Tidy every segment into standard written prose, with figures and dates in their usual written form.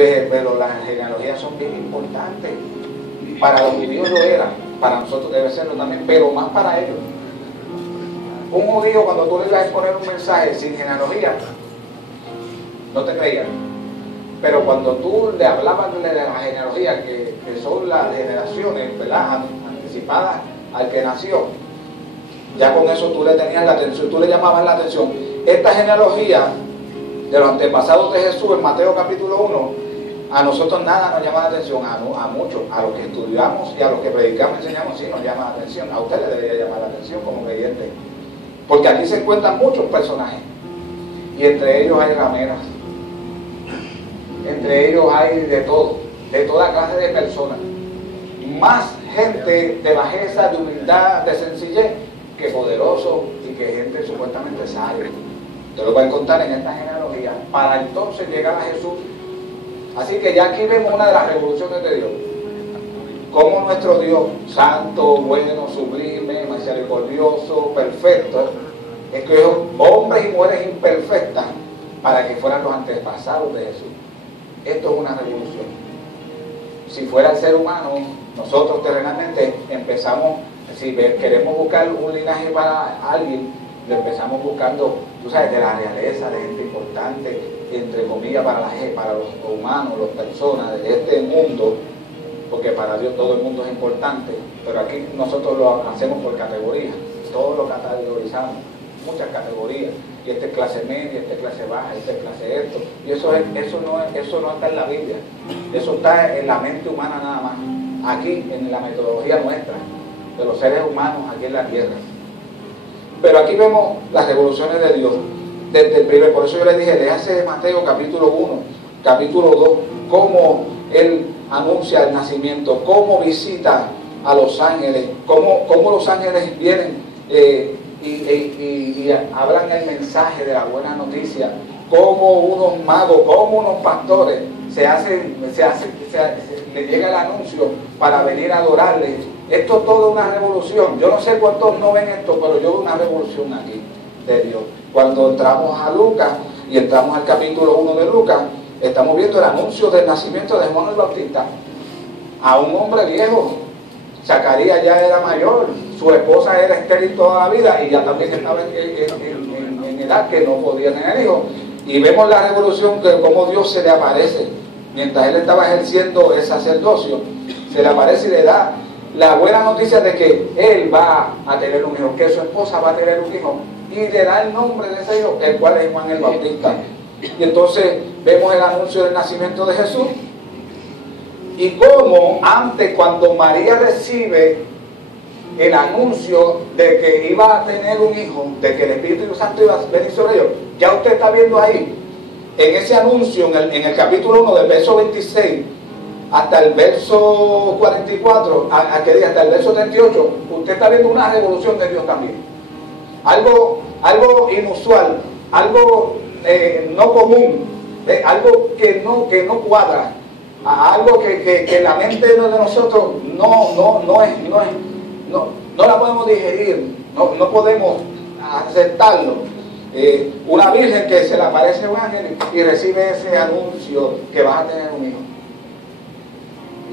yo dije, pero las genealogías son bien importantes. Para los judíos lo eran, para nosotros debe serlo también, pero más para ellos. Un judío, cuando tú le ibas a exponer un mensaje sin genealogía, no te creían. Pero cuando tú le hablabas de la genealogía, que son las generaciones, ¿verdad?, anticipadas al que nació, ya con eso tú le tenías la atención, tú le llamabas la atención. Esta genealogía de los antepasados de Jesús en Mateo capítulo 1, a nosotros nada nos llama la atención, a muchos, a los que estudiamos y a los que predicamos, enseñamos, sí nos llama la atención. A usted le debería llamar la atención como creyente, porque aquí se encuentran muchos personajes, y entre ellos hay rameras, entre ellos hay de todo, de toda clase de personas, más gente de bajeza, de humildad, de sencillez, que poderoso y que gente supuestamente sabia. Te lo voy a contar en esta genealogía, para entonces llegar a Jesús. Así que ya aquí vemos una de las revoluciones de Dios, como nuestro Dios, santo, bueno, sublime, misericordioso, perfecto, escogió hombres y mujeres imperfectas para que fueran los antepasados de Jesús. Esto es una revolución. Si fuera el ser humano, nosotros terrenalmente empezamos, si queremos buscar un linaje para alguien, lo empezamos buscando, tú sabes, de la realeza, de gente importante, entre comillas, para los humanos, las personas de este mundo, porque para Dios todo el mundo es importante, pero aquí nosotros lo hacemos por categorías, todos lo categorizamos, muchas categorías, y esta es clase media, esta es clase baja, esta es clase esto, y eso no está en la Biblia, eso está en la mente humana nada más, aquí en la metodología nuestra, de los seres humanos aquí en la tierra. Pero aquí vemos las revoluciones de Dios, desde el primer, por eso yo le dije, léase Mateo capítulo 1, capítulo 2, cómo Él anuncia el nacimiento, cómo visita a los ángeles, cómo los ángeles vienen y hablan el mensaje de la buena noticia, cómo unos magos, cómo unos pastores le llega el anuncio para venir a adorarle. Esto es toda una revolución. Yo no sé cuántos no ven esto, pero yo veo una revolución aquí de Dios. Cuando entramos a Lucas y entramos al capítulo 1 de Lucas, estamos viendo el anuncio del nacimiento de Juan el Bautista a un hombre viejo. Zacarías ya era mayor, su esposa era estéril toda la vida y ya también estaba en edad que no podía tener hijos. Y vemos la revolución, que cómo Dios se le aparece mientras él estaba ejerciendo el sacerdocio, se le aparece y le da la buena noticia de que él va a tener un hijo, que su esposa va a tener un hijo, y le da el nombre de ese hijo, el cual es Juan el Bautista. Y entonces vemos el anuncio del nacimiento de Jesús, y cómo antes, cuando María recibe el anuncio de que iba a tener un hijo, de que el Espíritu Santo iba a venir sobre ellos, ya usted está viendo ahí, en ese anuncio, en el capítulo 1 del verso 26 hasta el verso 44, hasta el verso 38, usted está viendo una revolución de Dios también. Algo inusual, algo no común, algo que no cuadra, algo que la mente de nosotros no la podemos digerir, no podemos aceptarlo. Una virgen que se le aparece un ángel y recibe ese anuncio que vas a tener un hijo.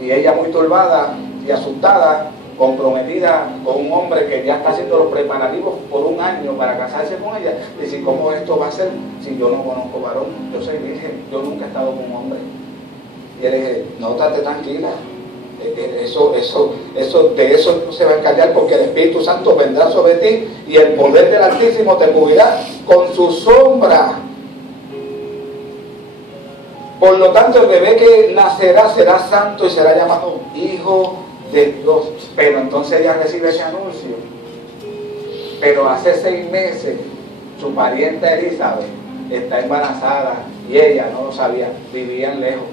Y ella muy turbada y asustada, comprometida con un hombre que ya está haciendo los preparativos por un año para casarse con ella, dice, ¿cómo esto va a ser si yo no conozco varón? Yo soy virgen, yo nunca he estado con un hombre. Y él dice, no, estate tranquila, de eso no se va a encargar, porque el Espíritu Santo vendrá sobre ti y el poder del Altísimo te cubrirá con su sombra. Por lo tanto, el bebé que nacerá será santo y será llamado Hijo de Dios. Pero entonces ella recibe ese anuncio. Pero hace 6 meses su parienta Elizabeth está embarazada y ella no lo sabía. Vivían lejos,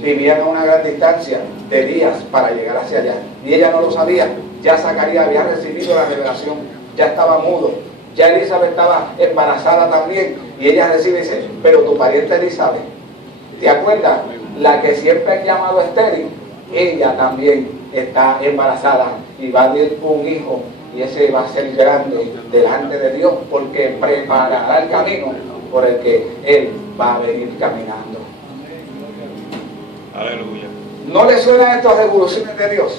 vivían a una gran distancia de días para llegar hacia allá, y ella no lo sabía. Ya Zacarías había recibido la revelación, ya estaba mudo, ya Elizabeth estaba embarazada también, y ella recibe y dice, pero tu pariente Elizabeth, ¿te acuerdas? La que siempre han llamado estéril, ella también está embarazada y va a tener un hijo, y ese va a ser grande delante de Dios, porque preparará el camino por el que Él va a venir caminando. Aleluya. ¿No le suenan estas revoluciones de Dios?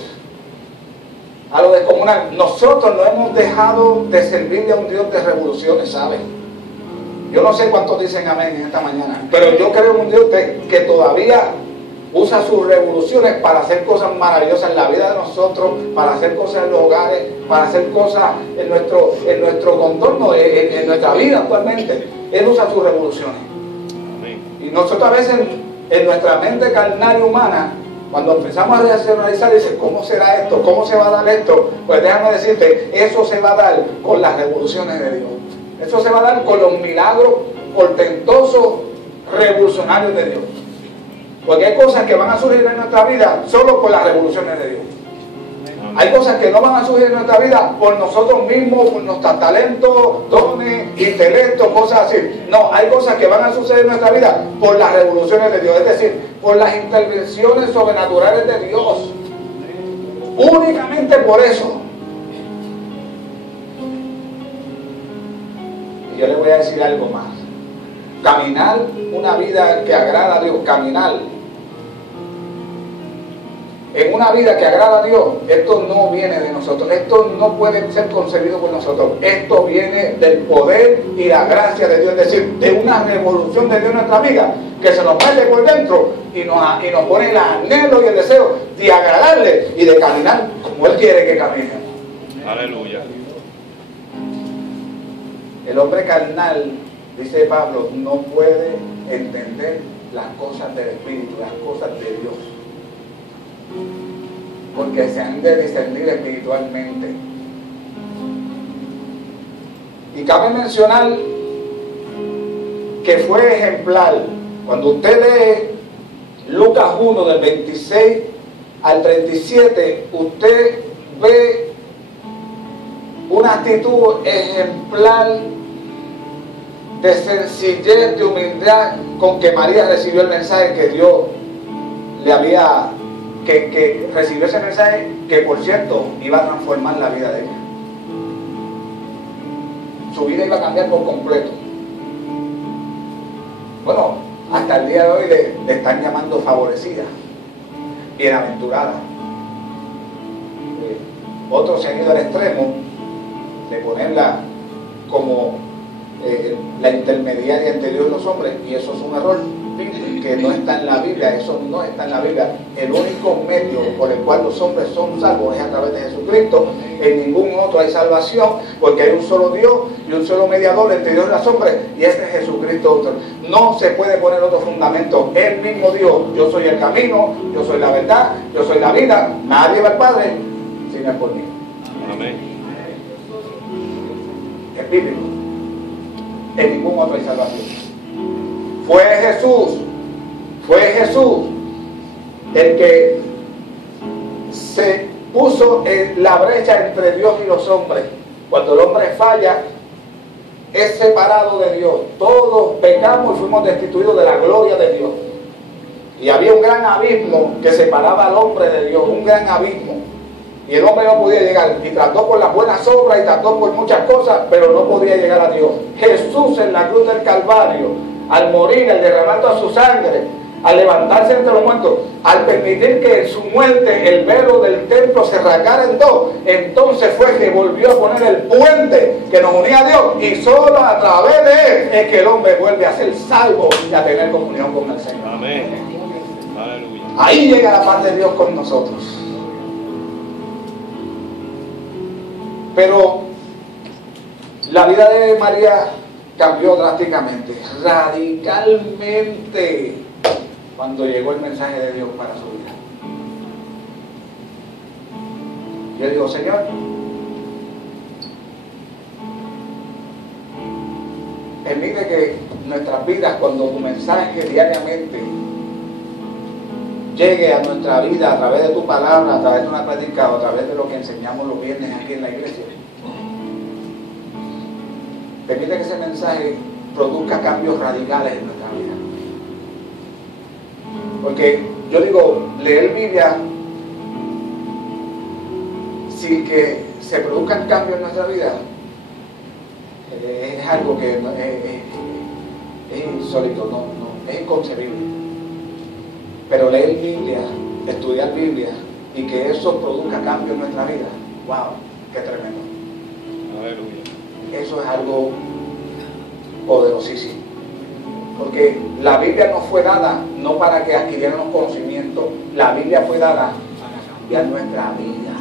A lo descomunal. Nosotros no hemos dejado de servirle a un Dios de revoluciones, ¿saben? Yo no sé cuántos dicen amén en esta mañana, pero yo creo en un Dios que todavía usa sus revoluciones para hacer cosas maravillosas en la vida de nosotros, para hacer cosas en los hogares, para hacer cosas en nuestro contorno, en nuestra vida actualmente. Él usa sus revoluciones. Amén. Y nosotros a veces en nuestra mente carnal y humana, cuando empezamos a racionalizar, dice, ¿cómo será esto? ¿Cómo se va a dar esto? Pues déjame decirte, eso se va a dar con las revoluciones de Dios. Eso se va a dar con los milagros portentosos, revolucionarios de Dios. Porque hay cosas que van a surgir en nuestra vida solo por las revoluciones de Dios. Hay cosas que no van a surgir en nuestra vida por nosotros mismos, por nuestros talentos, dones, intelectos, cosas así. No, hay cosas que van a suceder en nuestra vida por las revoluciones de Dios. Es decir, por las intervenciones sobrenaturales de Dios. Únicamente por eso. Y yo le voy a decir algo más. Caminar una vida que agrada a Dios, caminar en una vida que agrada a Dios, esto no viene de nosotros, esto no puede ser concebido por nosotros, esto viene del poder y la gracia de Dios, es decir, de una revolución de Dios en nuestra vida, que se nos mete por dentro y nos pone el anhelo y el deseo de agradarle y de caminar como Él quiere que caminemos. Aleluya. El hombre carnal, dice Pablo, no puede entender las cosas del Espíritu, las cosas de Dios, porque se han de discernir espiritualmente. Y cabe mencionar que fue ejemplar. Cuando usted lee Lucas 1 del 26 al 37, usted ve una actitud ejemplar de sencillez, de humildad con que María recibió el mensaje que Dios le había, que recibió ese mensaje que, por cierto, iba a transformar la vida de ella. Su vida iba a cambiar por completo. Bueno, hasta el día de hoy le están llamando favorecida, bienaventurada. Otros se han ido al extremo de ponerla como la intermediaria entre Dios y los hombres, y eso es un error que no está en la Biblia. Eso no está en la Biblia. El único medio por el cual los hombres son salvos es a través de Jesucristo. En ningún otro hay salvación, porque hay un solo Dios y un solo mediador entre Dios y los hombres, y ese es Jesucristo. No se puede poner otro fundamento. Él mismo dijo: yo soy el camino, yo soy la verdad, yo soy la vida, nadie va al Padre si no es por mí. Amén. Es bíblico. En ningún otro hay salvación. Fue Jesús el que se puso en la brecha entre Dios y los hombres. Cuando el hombre falla, es separado de Dios. Todos pecamos y fuimos destituidos de la gloria de Dios. Y había un gran abismo que separaba al hombre de Dios, un gran abismo. Y el hombre no podía llegar, y trató por las buenas obras y trató por muchas cosas, pero no podía llegar a Dios. Jesús en la cruz del Calvario, al morir, al derramar toda su sangre, al levantarse entre los muertos, al permitir que en su muerte el velo del templo se rasgara en dos, entonces fue que volvió a poner el puente que nos unía a Dios, y solo a través de él es que el hombre vuelve a ser salvo y a tener comunión con el Señor. Amén. Aleluya. Ahí llega la paz de Dios con nosotros. Pero la vida de María cambió drásticamente, radicalmente, cuando llegó el mensaje de Dios para su vida. Y él dijo: Señor, permite que nuestras vidas, cuando tu mensaje diariamente llegue a nuestra vida a través de tu palabra, a través de una prédica, a través de lo que enseñamos los viernes aquí en la iglesia, permite que ese mensaje produzca cambios radicales en nuestra vida. Porque yo digo, leer Biblia sin que se produzcan cambios en nuestra vida es algo que es insólito, es inconcebible. Pero leer Biblia, estudiar Biblia y que eso produzca cambio en nuestra vida, wow, qué tremendo. Aleluya. Eso es algo poderosísimo. Porque la Biblia no fue dada no para que adquiriéramos conocimiento, la Biblia fue dada para cambiar nuestra vida,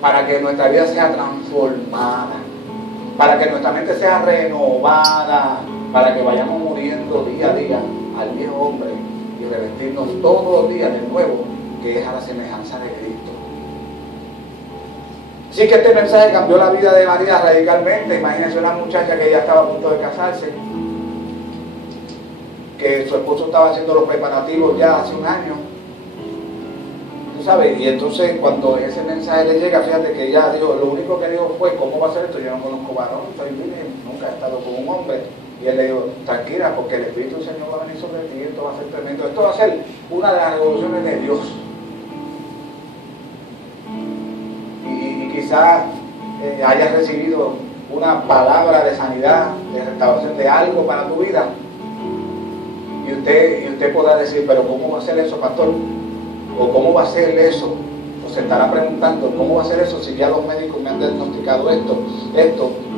para que nuestra vida sea transformada, para que nuestra mente sea renovada, para que vayamos muriendo día a día al viejo hombre y revestirnos todos los días de nuevo, que es a la semejanza de Cristo. Sí que este mensaje cambió la vida de María radicalmente. Imagínense una muchacha que ya estaba a punto de casarse, que su esposo estaba haciendo los preparativos ya hace un año, tú sabes, y entonces cuando ese mensaje le llega, fíjate que ella dijo, lo único que dijo fue, ¿cómo va a ser esto? Yo no conozco varón, soy virgen, nunca he estado con un hombre. Y él le dijo, tranquila, porque el Espíritu del Señor va a venir sobre ti, esto va a ser tremendo, esto va a ser una de las revoluciones de Dios. Y quizás hayas recibido una palabra de sanidad, de restauración, de algo para tu vida. Y usted podrá decir, pero ¿cómo va a ser eso, pastor? ¿O cómo va a ser eso? O se estará preguntando, ¿cómo va a ser eso si ya los médicos me han diagnosticado esto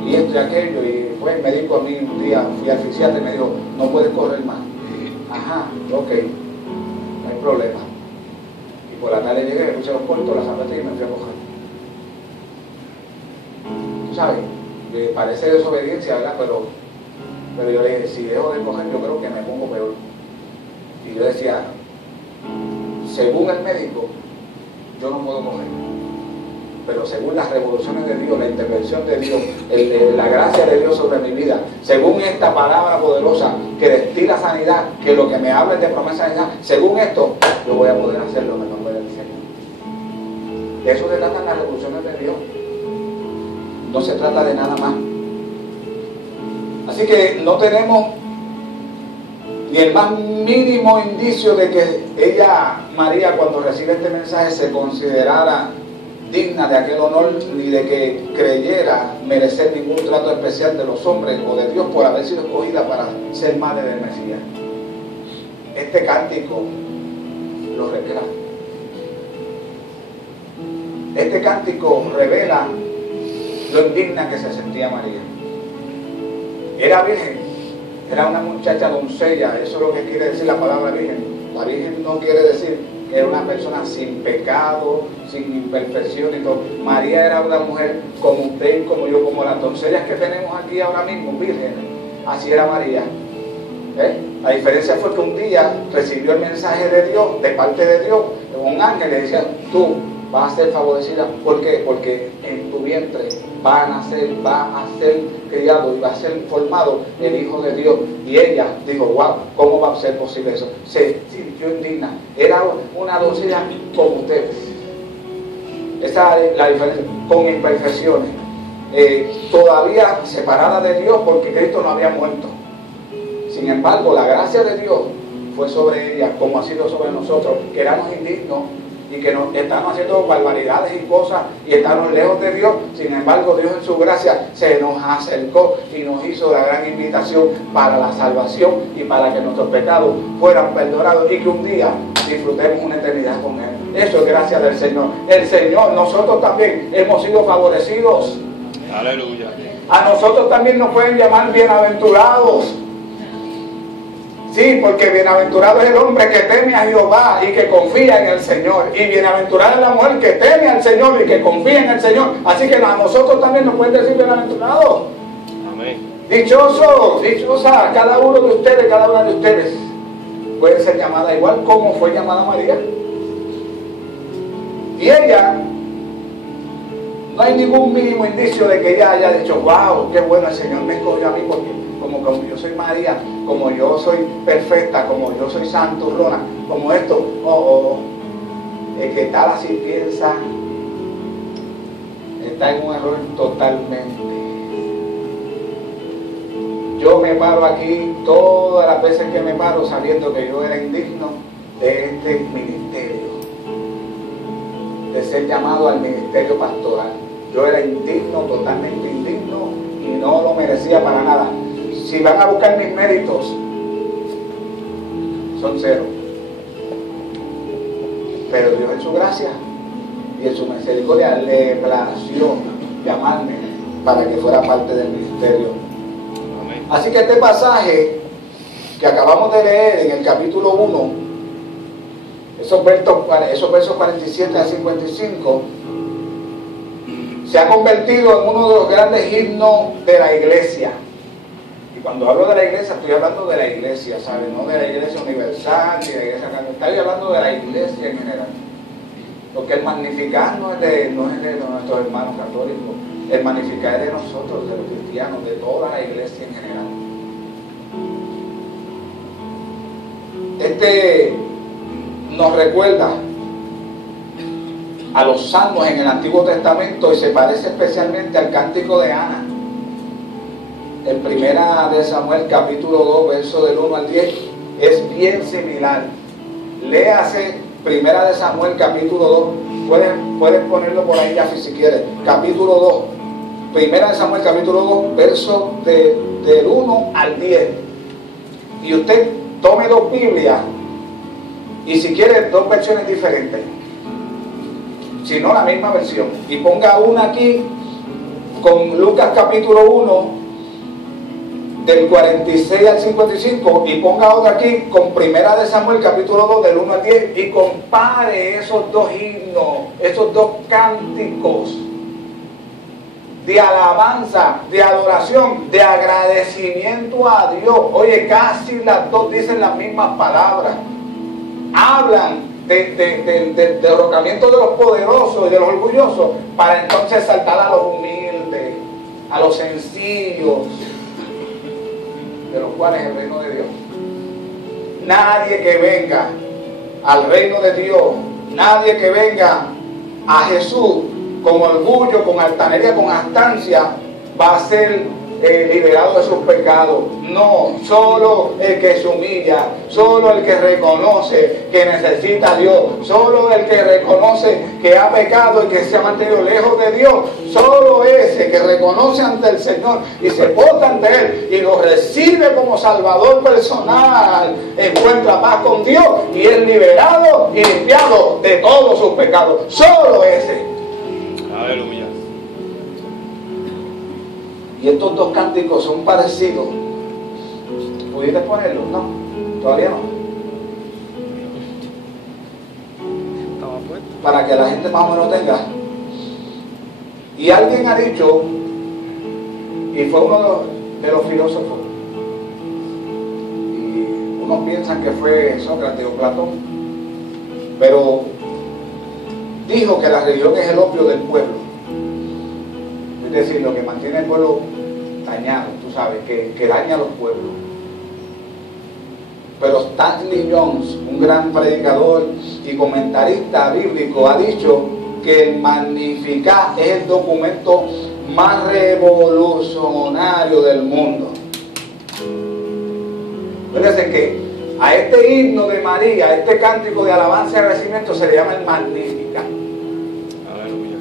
y aquello? Y fue el médico a mí un día, fui al fisiatra y me dijo, no puedes correr más. Ajá, ok, no hay problema. Y por la tarde llegué, me puse los cortos, las zapatillas y me fui a coger. Tú sabes, parece desobediencia, ¿verdad? Pero yo le dije, si dejo de coger, yo creo que me pongo peor. Y yo decía, según el médico, yo no puedo coger. Pero según las revoluciones de Dios, la intervención de Dios, la gracia de Dios sobre mi vida, según esta palabra poderosa que destila sanidad, que lo que me habla es de promesa de sanidad, según esto, yo voy a poder hacerlo, me lo puede decir. De eso se tratan las revoluciones de Dios. No se trata de nada más. Así que no tenemos ni el más mínimo indicio de que ella, María, cuando recibe este mensaje, se considerara digna de aquel honor, ni de que creyera merecer ningún trato especial de los hombres o de Dios por haber sido escogida para ser madre del Mesías. Este cántico lo revela. Este cántico revela lo indigna que se sentía María. Era virgen, era una muchacha doncella, eso es lo que quiere decir la palabra virgen. La virgen no quiere decir que era una persona sin pecado, sin imperfección y todo. María era una mujer como usted y como yo, como las doncellas que tenemos aquí ahora mismo, virgen. Así era María. La diferencia fue que un día recibió el mensaje de Dios, de parte de Dios, un ángel le decía, tú vas a ser favorecida. ¿Por qué? Porque en tu vientre va a ser criado y va a ser formado el Hijo de Dios. Y ella dijo, wow, ¿cómo va a ser posible eso? Se sintió indigna. Era una doncella como ustedes. Esa es la diferencia, con imperfecciones. Todavía separada de Dios porque Cristo no había muerto. Sin embargo, la gracia de Dios fue sobre ella, como ha sido sobre nosotros, que éramos indignos y que nos estamos haciendo barbaridades y cosas y estamos lejos de Dios. Sin embargo, Dios en su gracia se nos acercó y nos hizo la gran invitación para la salvación y para que nuestros pecados fueran perdonados y que un día disfrutemos una eternidad con Él. Eso es gracia del Señor. El Señor, nosotros también hemos sido favorecidos. Aleluya. A nosotros también nos pueden llamar bienaventurados. Sí, porque bienaventurado es el hombre que teme a Jehová y que confía en el Señor. Y bienaventurada es la mujer que teme al Señor y que confía en el Señor. Así que a nosotros también nos pueden decir bienaventurados. Amén. Dichoso, dichosa, cada uno de ustedes, cada una de ustedes puede ser llamada igual como fue llamada María. Y ella, no hay ningún mínimo indicio de que ella haya dicho, wow, qué bueno, el Señor me escogió a mí porque como yo soy María, como yo soy perfecta, como yo soy santurrona, como esto, el que tal así piensa, está en un error totalmente. Yo me paro aquí todas las veces que me paro sabiendo que yo era indigno de este ministerio, de ser llamado al ministerio pastoral. Yo era indigno, totalmente indigno y no lo merecía para nada. Si van a buscar mis méritos, son cero. Pero Dios en su gracia y en su misericordia le plació llamarme para que fuera parte del ministerio. Amén. Así que este pasaje que acabamos de leer en el capítulo 1, esos versos 47 a 55, se ha convertido en uno de los grandes himnos de la iglesia. Y cuando hablo de la iglesia, estoy hablando de la iglesia, ¿sabes? No de la iglesia universal, ni de la iglesia católica, estoy hablando de la iglesia en general. Porque el magnificar no es de nuestros hermanos católicos, el magnificar es de nosotros, de los cristianos, de toda la iglesia en general. Este nos recuerda a los salmos en el Antiguo Testamento y se parece especialmente al cántico de Ana. En Primera de Samuel capítulo 2, verso del 1 al 10, es bien similar. Léase Primera de Samuel capítulo 2, puedes ponerlo por ahí ya si quieres, capítulo 2, Primera de Samuel capítulo 2, verso del 1 al 10. Y usted tome dos Biblias y si quiere dos versiones diferentes, si no la misma versión, y ponga una aquí con Lucas capítulo 1 del 46 al 55 y ponga otra aquí con Primera de Samuel capítulo 2 del 1 al 10 y compare esos dos himnos, esos dos cánticos de alabanza, de adoración, de agradecimiento a Dios. Oye, casi las dos dicen las mismas palabras, hablan del derrocamiento de los poderosos y de los orgullosos para entonces saltar a los humildes, a los sencillos, de los cuales es el reino de Dios. Nadie que venga al reino de Dios, nadie que venga a Jesús con orgullo, con altanería, con astancia, va a ser liberado de sus pecados. No, solo el que se humilla, solo el que reconoce que necesita a Dios, solo el que reconoce que ha pecado y que se ha mantenido lejos de Dios, solo ese que reconoce ante el Señor y se posa ante Él y lo recibe como Salvador personal, encuentra paz con Dios y es liberado y limpiado de todos sus pecados. Solo ese. Aleluya. Y estos dos cánticos son parecidos. ¿Pudiste ponerlos? No, todavía no. Estaba puesto. Para que la gente más o menos tenga. Y alguien ha dicho, y fue uno de los filósofos, y unos piensan que fue Sócrates o Platón, pero dijo que la religión es el opio del pueblo. Es decir, lo que mantiene el pueblo dañado, tú sabes, que daña a los pueblos. Pero Stanley Jones, un gran predicador y comentarista bíblico, ha dicho que el Magnificat es el documento más revolucionario del mundo. Fíjense que a este himno de María, a este cántico de alabanza y agradecimiento se le llama el Magnificat. Aleluya.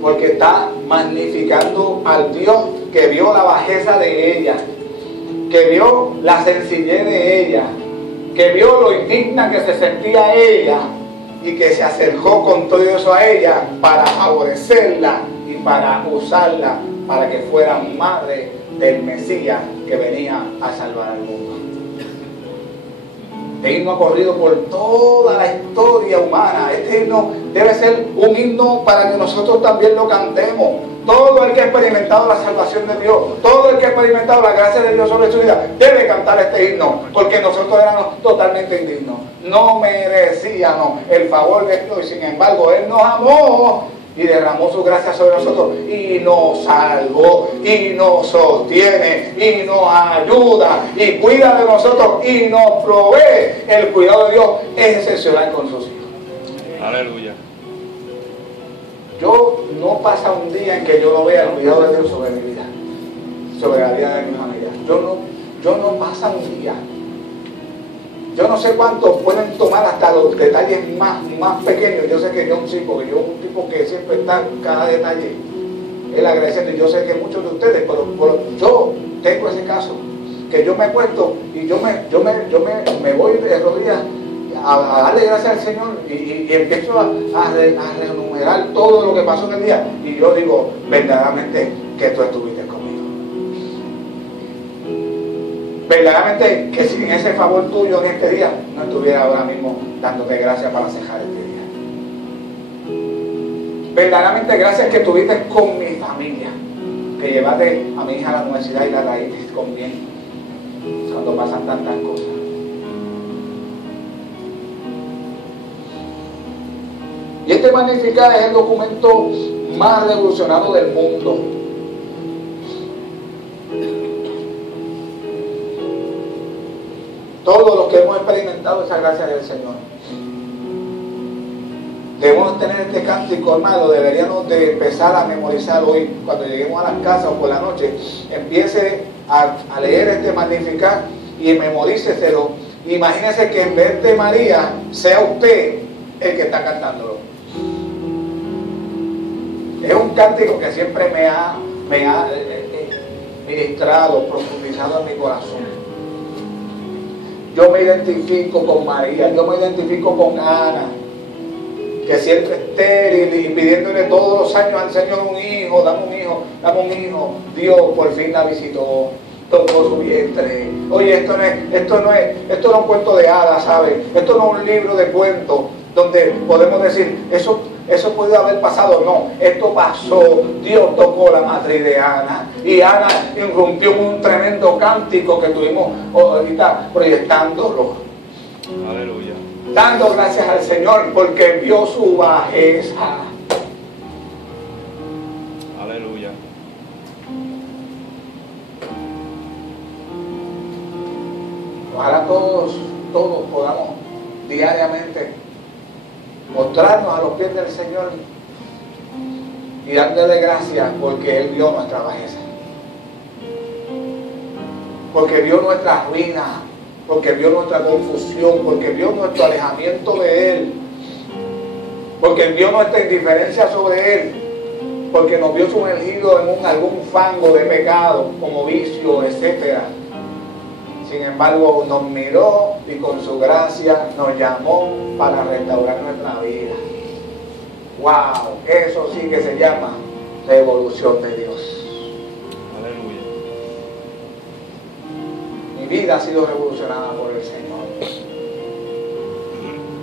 Porque está magnificando al Dios que vio la bajeza de ella, que vio la sencillez de ella, que vio lo indigna que se sentía ella y que se acercó con todo eso a ella para favorecerla y para usarla para que fuera madre del Mesías que venía a salvar al mundo. Este himno ha corrido por toda la historia humana. Este himno debe ser un himno para que nosotros también lo cantemos. Todo el que ha experimentado la salvación de Dios, todo el que ha experimentado la gracia de Dios sobre su vida, debe cantar este himno, porque nosotros éramos totalmente indignos. No merecíamos el favor de Dios y sin embargo Él nos amó y derramó su gracia sobre nosotros y nos salvó y nos sostiene y nos ayuda y cuida de nosotros y nos provee. El cuidado de Dios es excepcional con sus hijos. Aleluya. Yo no pasa un día en que yo no vea el cuidado de Dios sobre mi vida, sobre la vida de mi familia. Yo no pasa un día. Yo no sé cuántos pueden tomar hasta los detalles más pequeños. Yo sé que yo sí, porque yo un tipo que siempre está en cada detalle. Él agradeciendo. Y yo sé que muchos de ustedes, pero yo tengo ese caso, que yo me he puesto y yo me voy de rodillas a darle gracias al Señor y empiezo a renumerar todo lo que pasó en el día. Y yo digo, verdaderamente que tú estuviste conmigo. Verdaderamente que sin ese favor tuyo en este día, no estuviera ahora mismo dándote gracias para cejar este día. Verdaderamente gracias que estuviste con mi familia, que llevaste a mi hija a la universidad y la traíste con bien cuando pasan tantas cosas. Y este Magnificat es el documento más revolucionario del mundo. Todos los que hemos experimentado esa gracia del Señor debemos tener este cántico, hermano. Deberíamos de empezar a memorizar hoy, cuando lleguemos a las casas o por la noche. Empiece a leer este Magnificat y memoríceselo. Imagínese que en vez de María sea usted el que está cantándolo. Es un cántico que siempre me ha ministrado, profundizado en mi corazón. Yo me identifico con María, yo me identifico con Ana, que siempre estéril y pidiéndole todos los años al Señor un hijo, dame un hijo, dame un hijo. Dios por fin la visitó, tocó su vientre. Oye, esto no es un cuento de hadas, ¿sabes? Esto no es un libro de cuentos donde podemos decir, eso puede haber pasado. No, esto pasó. Dios tocó la matriz de Ana y Ana irrumpió en un tremendo cántico que tuvimos ahorita proyectándolo. Aleluya. Dando gracias al Señor porque vio su bajeza. Aleluya. Ojalá todos podamos diariamente mostrarnos a los pies del Señor y dándole gracias porque Él vio nuestra bajeza, porque vio nuestra ruina, porque vio nuestra confusión, porque vio nuestro alejamiento de Él, porque vio nuestra indiferencia sobre Él, porque nos vio sumergidos en algún fango de pecado como vicio, etcétera. Sin embargo, nos miró y con su gracia nos llamó para restaurar nuestra vida. ¡Wow! Eso sí que se llama revolución de Dios. Aleluya. Mi vida ha sido revolucionada por el Señor.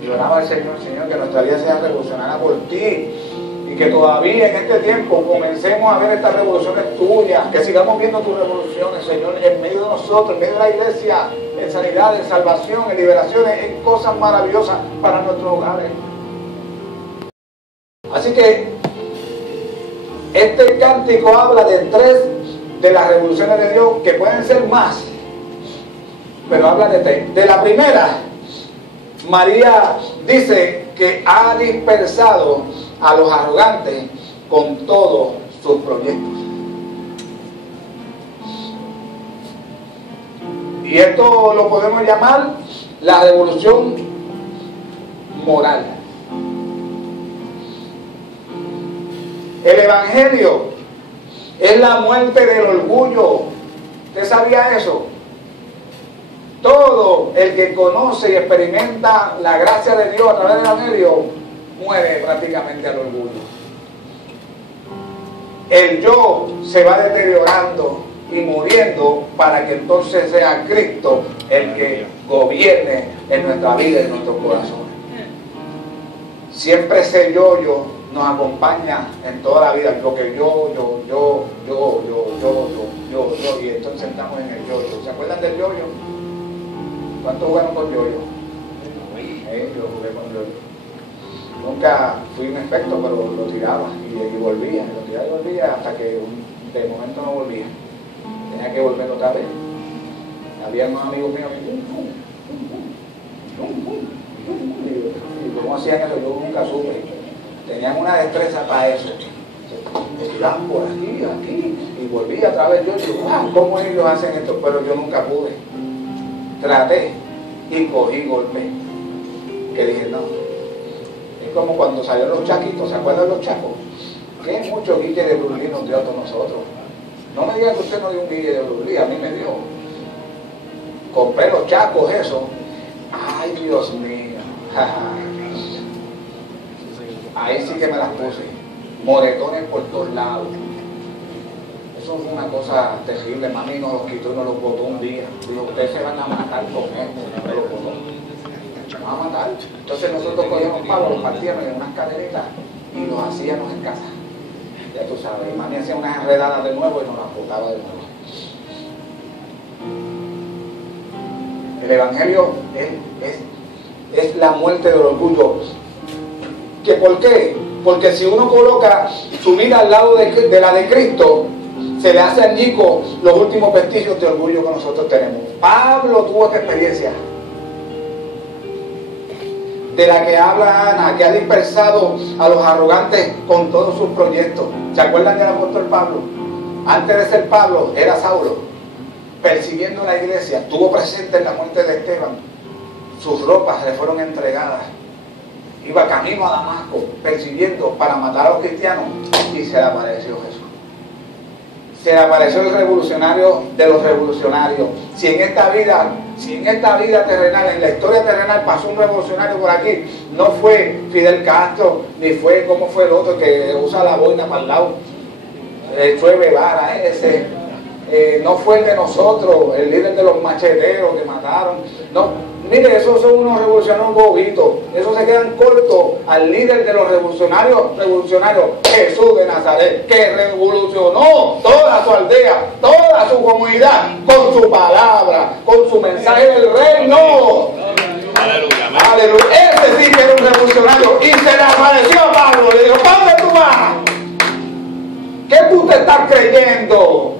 Y oraba al Señor, Señor, que nuestra vida sea revolucionada por ti. Y que todavía en este tiempo comencemos a ver estas revoluciones tuyas, que sigamos viendo tus revoluciones, Señor, en medio de nosotros, en medio de la iglesia, en sanidad, en salvación, en liberaciones, en cosas maravillosas para nuestros hogares. Así que este cántico habla de 3 de las revoluciones de Dios, que pueden ser más, pero habla de 3. De la primera, María dice que ha dispersado a los arrogantes con todos sus proyectos. Y esto lo podemos llamar la revolución moral. El Evangelio es la muerte del orgullo. ¿Usted sabía eso? Todo el que conoce y experimenta la gracia de Dios a través del Evangelio muere prácticamente al orgullo. El yo se va deteriorando y muriendo para que entonces sea Cristo el que gobierne en nuestra vida y en nuestros corazones. Siempre ese yo nos acompaña en toda la vida, porque yo, y entonces estamos en el yo. ¿Se acuerdan del yo? ¿Cuántos jugaron con yo? Yo jugué con yo. Nunca fui un experto, pero lo tiraba y volvía, lo tiraba y volvía hasta que de momento no volvía. Tenía que volver otra vez. Había unos amigos míos y cómo hacían eso, yo nunca supe. Tenían una destreza para eso. Me tiraban por aquí, y volvía otra vez. Yo digo, wow, ¿cómo ellos hacen esto? Pero yo nunca pude. Traté y cogí golpe. Que dije, no. Como cuando salieron los chaquitos, ¿se acuerdan de los chacos? Que mucho guille de Brulí nos dio a todos nosotros. No me digan que usted no dio un guille de Brulí, a mí me dio. Compré los chacos, eso. Ay, Dios mío. Ahí sí que me las puse. Moretones por todos lados. Eso fue una cosa terrible. Mami nos los quitó y nos los botó un día. Dijo, ustedes se van a matar con esto. Me los botó. Se van a matar. Entonces nosotros cogíamos palos, los partíamos en unas caderitas y los hacíamos en casa. Ya tú sabes. Y mami hacía unas enredadas de nuevo y nos las botaba de nuevo. El Evangelio es la muerte del orgullo. ¿Que por qué? Porque si uno coloca su vida al lado de la de Cristo, se le hace añico los últimos vestigios de orgullo que nosotros tenemos. Pablo tuvo esta experiencia, de la que habla Ana, que ha dispersado a los arrogantes con todos sus proyectos. ¿Se acuerdan del apóstol Pablo? Antes de ser Pablo, era Saulo, persiguiendo la iglesia. Estuvo presente en la muerte de Esteban. Sus ropas le fueron entregadas. Iba camino a Damasco, persiguiendo para matar a los cristianos, y se le apareció Jesús. Se le apareció el revolucionario de los revolucionarios. Si en esta vida terrenal, en la historia terrenal, pasó un revolucionario por aquí, no fue Fidel Castro, ni fue como fue el otro que usa la boina para el lado, fue Guevara, ese. No fue el de nosotros, el líder de los macheteros que mataron. No, mire, esos son unos revolucionarios bobitos. Esos se quedan cortos al líder de los revolucionarios, Jesús de Nazaret, que revolucionó toda su aldea, toda su comunidad, con su palabra, con su mensaje del reino. Aleluya, aleluya. Ese sí que era un revolucionario. Y se le apareció a Pablo. Le dijo, ¿dónde tú vas? ¿Qué tú te estás creyendo?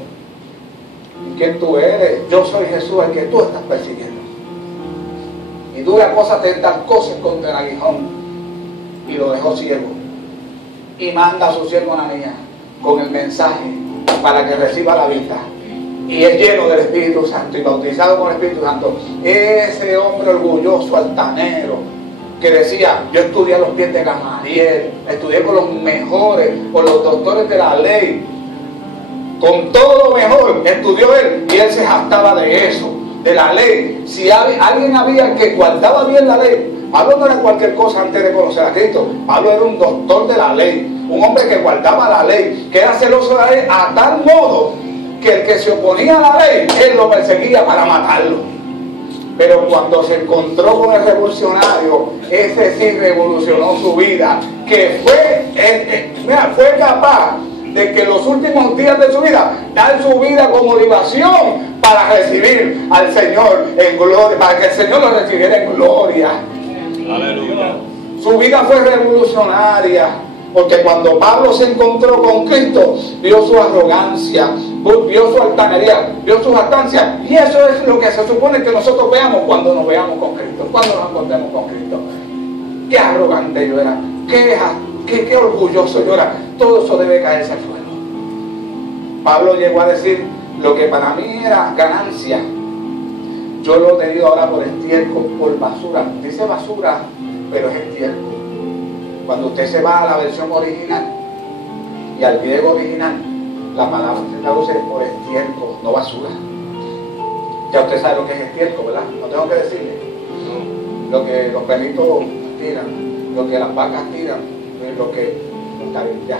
¿Quién tú eres? Yo soy Jesús, el que tú estás persiguiendo. Y dura cosa tentar cosas contra el aguijón. Y lo dejó ciego. Y manda a su siervo Ananías con el mensaje para que reciba la vista. Y es lleno del Espíritu Santo y bautizado con el Espíritu Santo. Ese hombre orgulloso, altanero, que decía, yo estudié a los pies de Gamaliel, estudié con los mejores, con los doctores de la ley, con todo lo mejor estudió él, y él se jactaba de eso, de la ley. Si alguien había que guardaba bien la ley, Pablo no era cualquier cosa antes de conocer a Cristo. Pablo era un doctor de la ley, un hombre que guardaba la ley, que era celoso de la ley a tal modo que el que se oponía a la ley, él lo perseguía para matarlo. Pero cuando se encontró con el revolucionario, ese sí revolucionó su vida, que fue capaz de que los últimos días de su vida, dar su vida como libación para recibir al Señor en gloria, para que el Señor lo recibiera en gloria. Aleluya. Su vida fue revolucionaria, porque cuando Pablo se encontró con Cristo, vio su arrogancia, vio su altanería, vio su jactancia, y eso es lo que se supone que nosotros veamos cuando nos veamos con Cristo, cuando nos encontremos con Cristo. Qué arrogante yo era, qué orgulloso yo era. Todo eso debe caerse al suelo. Pablo llegó a decir, lo que para mí era ganancia, yo lo he tenido ahora por estiércol, por basura. Dice basura, pero es estiércol. Cuando usted se va a la versión original y al griego original, la palabra se traduce por estiércol, no basura. Ya usted sabe lo que es estiércol, ¿verdad? No tengo que decirle. Lo que los perritos tiran, lo que las vacas tiran, lo que está bien, ya.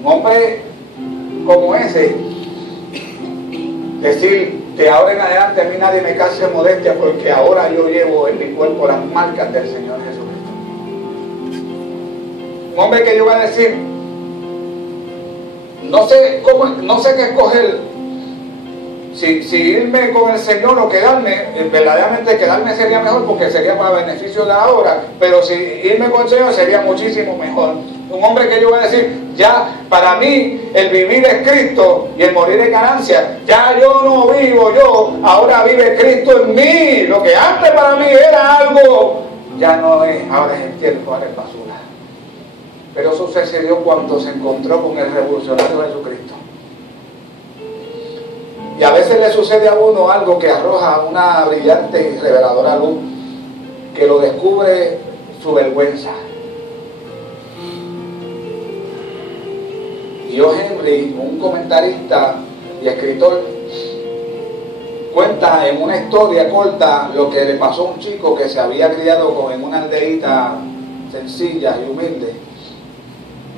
Un hombre como ese, decir, de ahora en adelante a mí nadie me cause modestia, porque ahora yo llevo en mi cuerpo las marcas del Señor Jesucristo. Un hombre que yo voy a decir, no sé qué escoger, si irme con el Señor o quedarme. Verdaderamente quedarme sería mejor, porque sería para beneficio de la obra, pero si irme con el Señor sería muchísimo mejor. Un hombre que yo voy a decir, ya para mí el vivir es Cristo y el morir es ganancia. Ya yo no vivo yo, ahora vive Cristo en mí. Lo que antes para mí era algo, ya no es, ahora es el tiempo, ahora es basura. Pero eso sucedió cuando se encontró con el revolucionario Jesucristo. Y a veces le sucede a uno algo que arroja una brillante y reveladora luz, que lo descubre su vergüenza. Y O. Henry, un comentarista y escritor, cuenta en una historia corta lo que le pasó a un chico que se había criado en una aldeíta sencilla y humilde.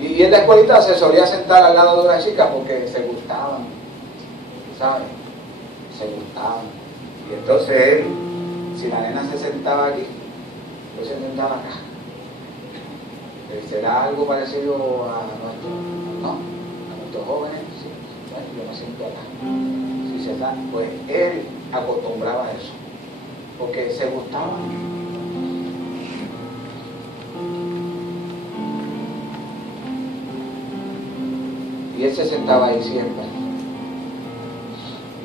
Y en la escuelita se solía sentar al lado de una chica porque se gustaban, ¿sabes? Se gustaban. Y entonces él, si la nena se sentaba aquí, él se sentaba acá. ¿Será algo parecido a nuestro? No, a nuestros jóvenes, sí. Bueno, yo me siento acá. Si se da, pues él acostumbraba a eso, porque se gustaban. Y él se sentaba ahí siempre.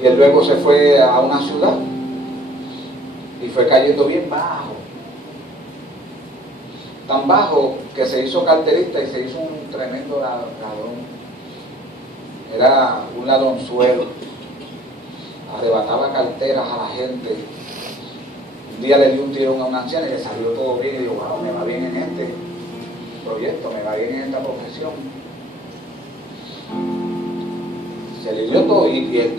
Y él luego se fue a una ciudad y fue cayendo bien bajo. Tan bajo que se hizo carterista y se hizo un tremendo ladrón. Era un ladronzuelo. Arrebataba carteras a la gente. Un día le dio un tirón a una anciana y le salió todo bien. Y dijo, wow, me va bien en este proyecto, me va bien en esta profesión. Se le dio todo y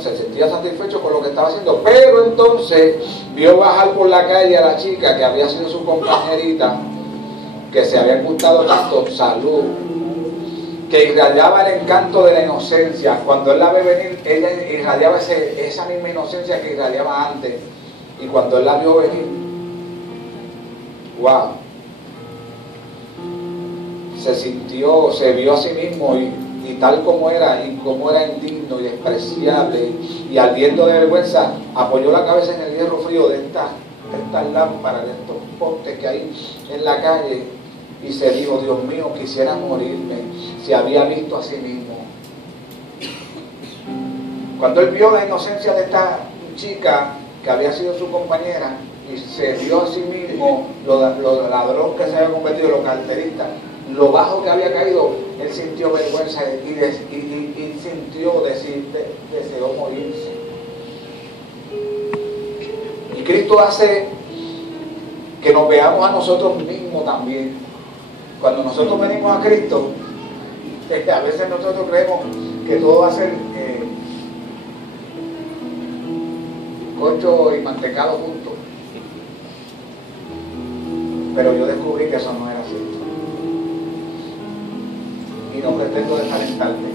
se sentía satisfecho con lo que estaba haciendo, pero entonces vio bajar por la calle a la chica que había sido su compañerita, que se había gustado tanto, Salud, que irradiaba el encanto de la inocencia. Cuando él la ve venir, ella irradiaba esa misma inocencia que irradiaba antes, y cuando él la vio venir, wow, se vio a sí mismo y tal como era indigno y despreciable y ardiendo de vergüenza, apoyó la cabeza en el hierro frío de estas lámparas, de estos postes que hay en la calle, y se dijo, Dios mío, quisiera morirme. Se había visto a sí mismo. Cuando él vio la inocencia de esta chica que había sido su compañera y se vio a sí mismo lo ladrón que se había convertido, lo carterista, lo bajo que había caído, él sintió vergüenza y sintió deseó morirse. Y Cristo hace que nos veamos a nosotros mismos también. Cuando nosotros venimos a Cristo, a veces nosotros creemos que todo va a ser bizcocho y mantecado juntos. Pero yo descubrí que eso no era así. Y no pretendo desalentarte,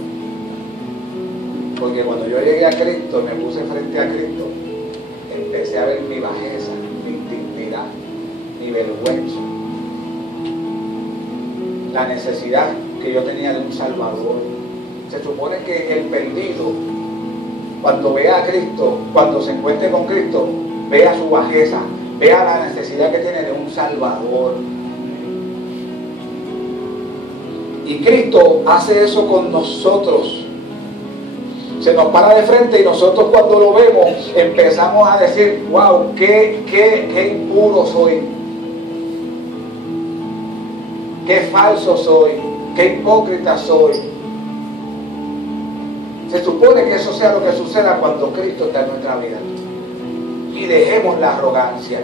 porque cuando yo llegué a Cristo, me puse frente a Cristo, empecé a ver mi bajeza, mi indignidad, mi vergüenza, la necesidad que yo tenía de un Salvador. Se supone que el perdido, cuando vea a Cristo, cuando se encuentre con Cristo, vea su bajeza, vea la necesidad que tiene de un Salvador. Y Cristo hace eso con nosotros. Se nos para de frente y nosotros cuando lo vemos empezamos a decir, wow, qué impuro soy, qué falso soy, qué hipócrita soy. Se supone que eso sea lo que suceda cuando Cristo está en nuestra vida. Y dejemos la arrogancia.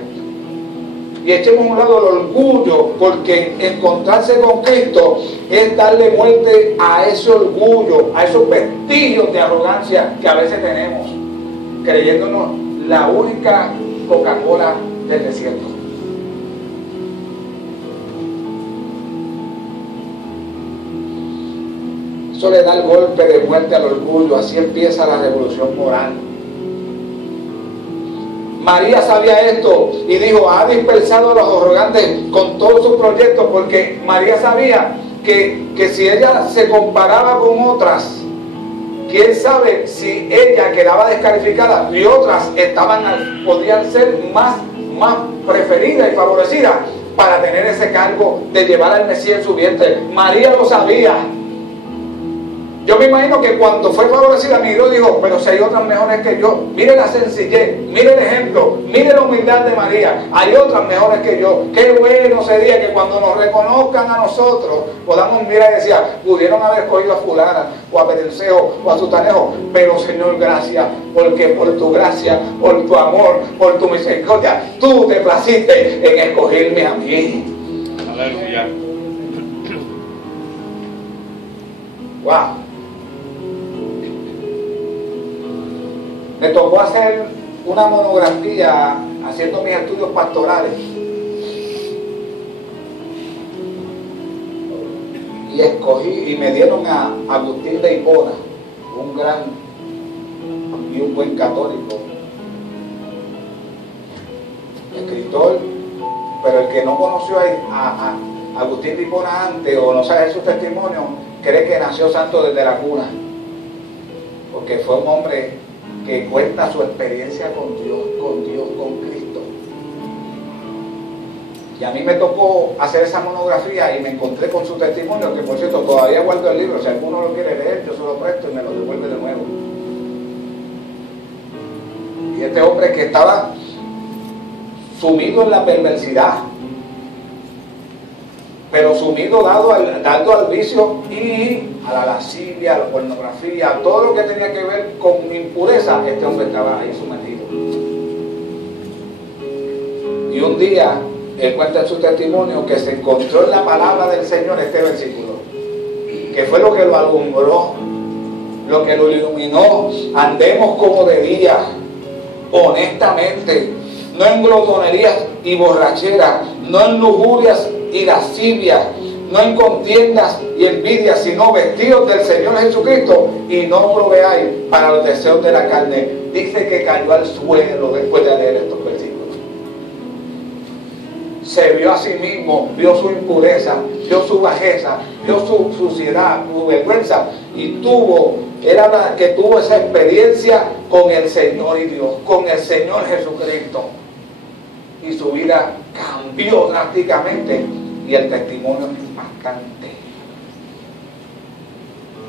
Y echemos a un lado el orgullo, porque encontrarse con Cristo es darle muerte a ese orgullo, a esos vestigios de arrogancia que a veces tenemos, creyéndonos la única Coca-Cola del desierto. Eso le da el golpe de muerte al orgullo. Así empieza la revolución moral. María sabía esto y dijo, ha dispersado a los arrogantes con todos sus proyectos, porque María sabía que si ella se comparaba con otras, quién sabe si ella quedaba descalificada y otras podían ser más preferidas y favorecidas para tener ese cargo de llevar al Mesías en su vientre. María lo sabía. Yo me imagino que cuando fue favorecida miró y dijo, pero si hay otras mejores que yo. Mire la sencillez, mire el ejemplo, mire la humildad de María. Hay otras mejores que yo. Qué bueno sería que cuando nos reconozcan a nosotros podamos mirar y decir, pudieron haber escogido a fulana o a Perencejo o a Sutanejo, pero Señor, gracias, porque por tu gracia, por tu amor, por tu misericordia, tú te placiste en escogerme a mí. Aleluya. Wow. Me tocó hacer una monografía haciendo mis estudios pastorales. Y escogí y me dieron a Agustín de Hipona, un gran y un buen católico, escritor, pero el que no conoció a Agustín de Hipona antes o no sabe su testimonio, cree que nació santo desde la cuna, porque fue un hombre que cuenta su experiencia con Dios, con Cristo. Y a mí me tocó hacer esa monografía y me encontré con su testimonio, que por cierto todavía guardo el libro, si alguno lo quiere leer, yo se lo presto y me lo devuelve de nuevo. Y este hombre que estaba sumido en la perversidad, pero sumido dando al vicio y a la lascivia, a la pornografía, a todo lo que tenía que ver con impureza, este hombre estaba ahí sometido. Y un día él cuenta en su testimonio que se encontró en la palabra del Señor este versículo, que fue lo que lo alumbró, lo que lo iluminó. Andemos como de día, honestamente, no en glotonerías y borracheras, no en lujurias y lascivias, no en contiendas y envidias, sino vestidos del Señor Jesucristo, y no proveáis para los deseos de la carne. Dice que cayó al suelo después de leer estos versículos. Se vio a sí mismo, vio su impureza, vio su bajeza, vio su suciedad, su vergüenza, y tuvo esa experiencia con el Señor y Dios, con el Señor Jesucristo. Y su vida cambió drásticamente y el testimonio es impactante.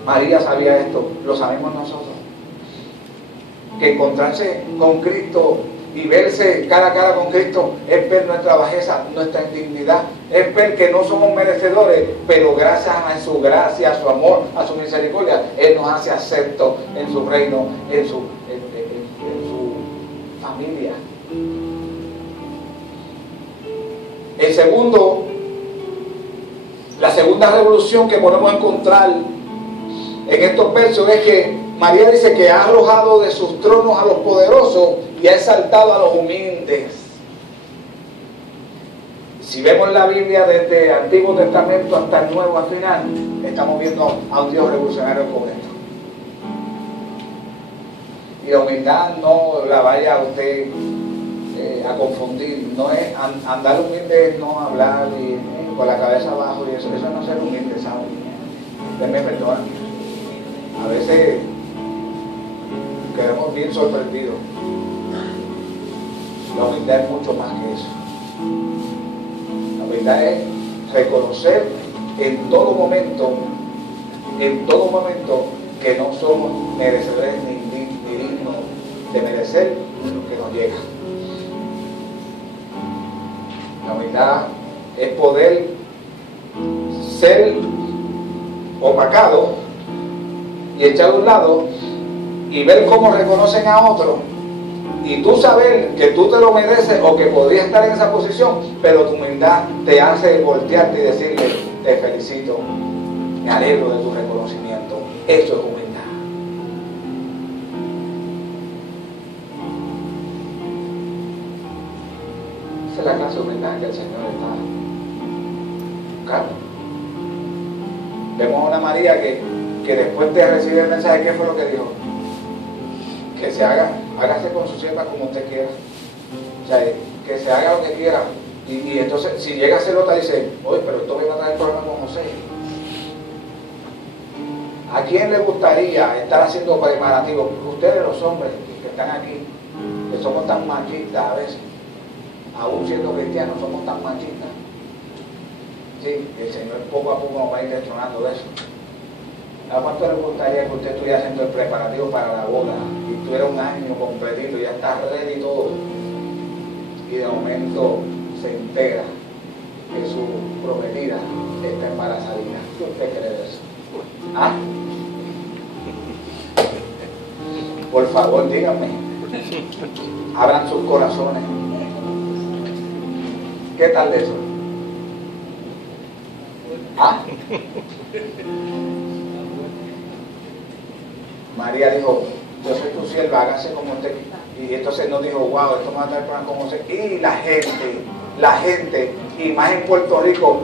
María sabía esto, lo sabemos nosotros. Que encontrarse con Cristo y verse cara a cara con Cristo es ver nuestra bajeza, nuestra indignidad, es ver que no somos merecedores, pero gracias a su gracia, a su amor, a su misericordia, Él nos hace aceptos en su reino, en su familia. La segunda revolución que podemos encontrar en estos versos es que María dice que ha arrojado de sus tronos a los poderosos y ha exaltado a los humildes. Si vemos la Biblia desde el Antiguo Testamento hasta el Nuevo al final, estamos viendo a un Dios revolucionario con esto. Y la humildad no la vaya usted a confundir. No es andar humilde, es no hablar con la cabeza abajo y eso no es ser humilde, ¿sabe? Denme perdón. A veces quedamos bien sorprendidos. La humildad es mucho más que eso. La humildad es reconocer en todo momento que no somos merecedores ni dignos de merecer lo que nos llega. La humildad es poder ser opacado y echar a un lado y ver cómo reconocen a otro, y tú saber que tú te lo mereces o que podrías estar en esa posición, pero tu humildad te hace voltearte y decirle: te felicito, me alegro de tu reconocimiento. Eso es humildad. Esa es la clase de humildad que el Señor está buscando. Vemos a una María que después de recibir el mensaje, ¿qué fue lo que dijo? Que se hágase con su sierva como usted quiera. O sea, que se haga lo que quiera. Y entonces, si llega a ser otra, dice: oye, pero esto me va a traer problemas con José. ¿A quién le gustaría estar haciendo preparativos? Ustedes, los hombres que están aquí, que somos tan machistas a veces, aún siendo cristianos, somos tan machistas. Sí, el Señor poco a poco nos va a ir destronando de eso. ¿A cuánto le gustaría que usted estuviera haciendo el preparativo para la boda y tuviera un año completito, ya está ready y todo, y de momento se entera que su prometida está embarazadita? ¿Qué usted cree de eso? ¿Ah? Por favor, díganme. Abran sus corazones. ¿Qué tal de eso? ¿Ah? María dijo: yo soy tu sierva, hágase como usted. Y entonces nos dijo, wow, esto me va a traer problemas como usted. Y la gente, y más en Puerto Rico,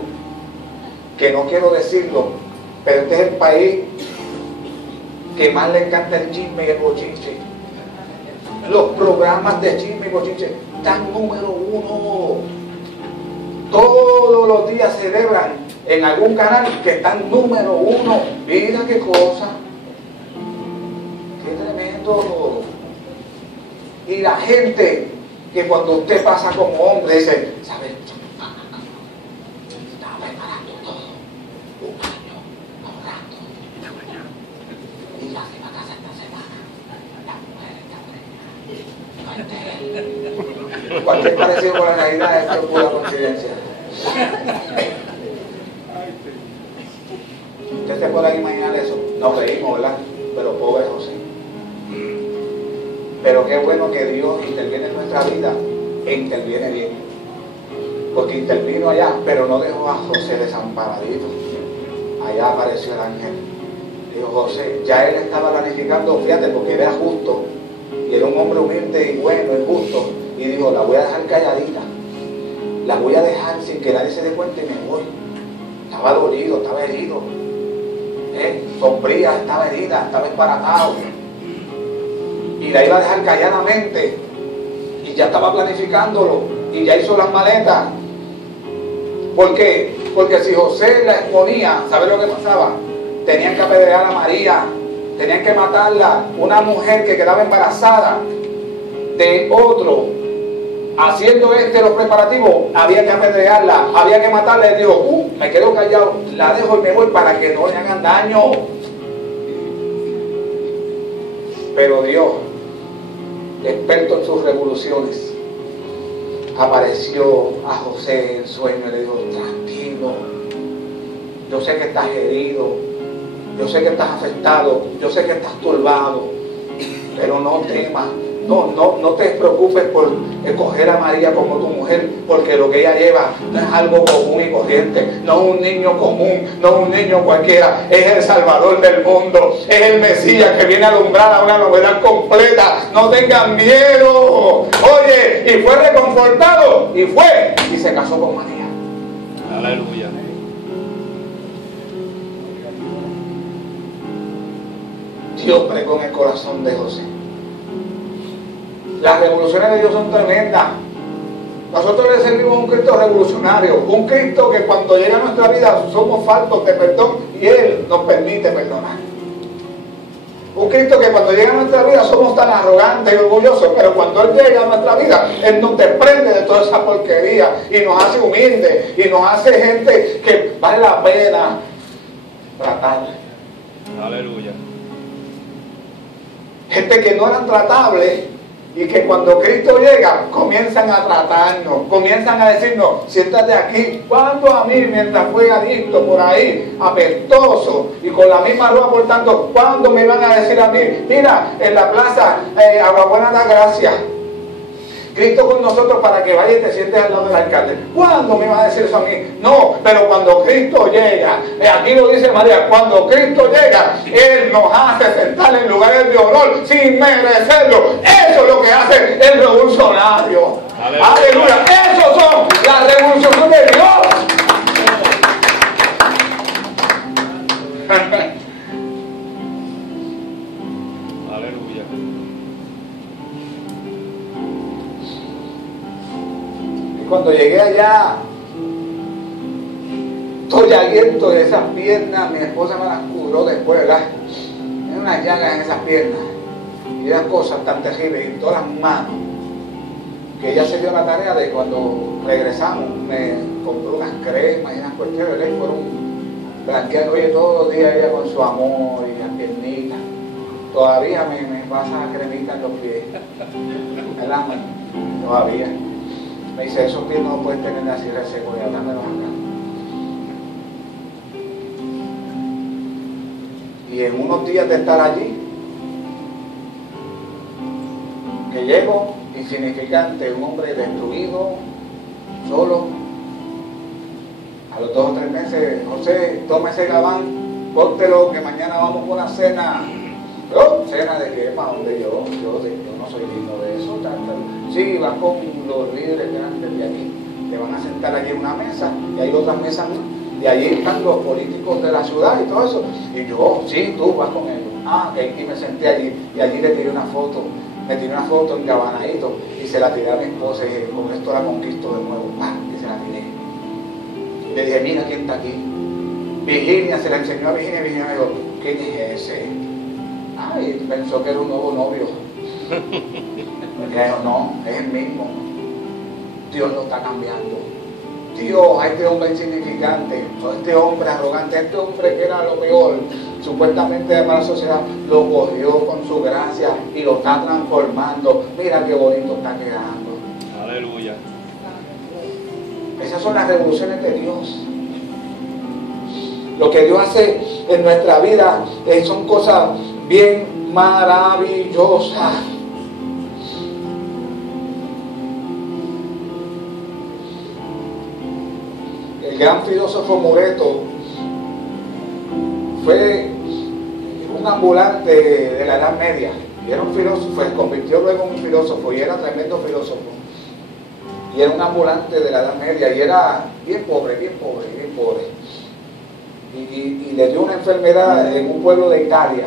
que no quiero decirlo, pero este es el país que más le encanta el chisme y el bochinche. Los programas de chisme y bochinche están número 1. Todos los días celebran en algún canal que están número 1. Mira qué cosa. Qué tremendo. Y la gente que cuando usted pasa como hombre dice, ¿sabes? Estaba preparando todo. Un año ahorrando. Y la que va a casa esta semana. La mujer está preñada. Cualquier parecido con la realidad es pura coincidencia. ¿Usted se puede imaginar eso? Nos reímos, ¿verdad? Pero pobre José. Pero qué bueno que Dios interviene en nuestra vida e interviene bien. Porque intervino allá, pero no dejó a José desamparadito. Allá apareció el ángel. Dijo, José, ya él estaba planificando, fíjate, porque era justo. Y era un hombre humilde y bueno y justo. Y dijo, la voy a dejar calladita. La voy a dejar sin que nadie se dé cuenta y me voy. Estaba dolido, estaba herido. Sombría, estaba herida, estaba embaratado. Y la iba a dejar calladamente. Y ya estaba planificándolo. Y ya hizo las maletas. ¿Por qué? Porque si José la exponía, ¿sabe lo que pasaba? Tenían que apedrear a María. Tenían que matarla. Una mujer que quedaba embarazada de otro, haciendo los preparativos, había que apedrearla, había que matarla. Y dijo, me quedo callado, la dejo y me voy para que no le hagan daño. Pero Dios, experto en sus revoluciones, apareció a José en sueño y le dijo, tranquilo, yo sé que estás herido, yo sé que estás afectado, yo sé que estás turbado, pero no temas. No te preocupes por escoger a María como tu mujer, porque lo que ella lleva no es algo común y corriente, no es un niño común, no es un niño cualquiera, es el Salvador del mundo, es el Mesías que viene a alumbrar a una novedad completa. No tengan miedo. Oye, y fue reconfortado y fue y se casó con María. Aleluya. Dios pregó en el corazón de José. Las revoluciones de Dios son tremendas. Nosotros le servimos a un Cristo revolucionario, un Cristo que cuando llega a nuestra vida somos faltos de perdón y Él nos permite perdonar. Un Cristo que cuando llega a nuestra vida somos tan arrogantes y orgullosos, pero cuando Él llega a nuestra vida, Él nos desprende de toda esa porquería y nos hace humildes y nos hace gente que vale la pena tratar. Aleluya. Gente que no eran tratables y que cuando Cristo llega comienzan a tratarnos, comienzan a decirnos, siéntate aquí. ¿Cuánto a mí, mientras fui adicto por ahí, apestoso y con la misma ropa por tanto, cuándo me iban a decir a mí, mira, en la plaza Aguabuena da gracias, Cristo con nosotros para que vayas y te sientes al lado del alcalde? ¿Cuándo me va a decir eso a mí? No, pero cuando Cristo llega, aquí lo dice María, cuando Cristo llega, Él nos hace sentar en lugares de honor sin merecerlo. Eso es lo que hace el revolucionario. Aleluya. Aleluya. Esos son las revoluciones de Dios. Aleluya. Cuando llegué allá, estoy abierto de esas piernas, mi esposa me las curó después, ¿verdad? Hay unas llagas en esas piernas y unas cosas tan terribles y todas las manos, que ella se dio la tarea de cuando regresamos, me compró unas cremas y unas cuestiones, ¿verdad? Y fueron blanqueando, oye, todos los días ella con su amor y las piernitas. Todavía me pasa cremita en los pies, ¿verdad? Todavía. Me dice, esos pies no pueden tener así reseco, y háblamelos acá. Y en unos días de estar allí, que llego, insignificante, un hombre destruido, solo. A los 2 o 3 meses, José, toma ese gabán, póntelo, que mañana vamos a una cena. Oh, cena llena de que para donde yo no soy digno de eso. Sí, vas con los líderes grandes de aquí, te van a sentar allí en una mesa y hay otras mesas, y allí están los políticos de la ciudad y todo eso. Y yo, sí, tú vas con ellos. Y me senté allí y allí le tiré una foto. Me tiré una foto en Gabanadito y se la tiré a mi esposa y dije, con esto la conquisto de nuevo. Y se la tiré. Y le dije, mira quién está aquí. Virginia, se la enseñó a Virginia y Virginia me dijo, ¿quién es ese? Y pensó que era un nuevo novio. Me dijo, no, es el mismo. Dios lo está cambiando. Dios, a este hombre insignificante, a este hombre arrogante, a este hombre que era lo peor, supuestamente para la sociedad, lo cogió con su gracia y lo está transformando. Mira qué bonito está quedando. Aleluya. Esas son las revoluciones de Dios. Lo que Dios hace en nuestra vida son cosas bien maravillosas. El gran filósofo Moreto fue un ambulante de la Edad Media y era un filósofo, se convirtió luego en un filósofo y era tremendo filósofo y era un ambulante de la Edad Media y era bien pobre y le dio una enfermedad en un pueblo de Italia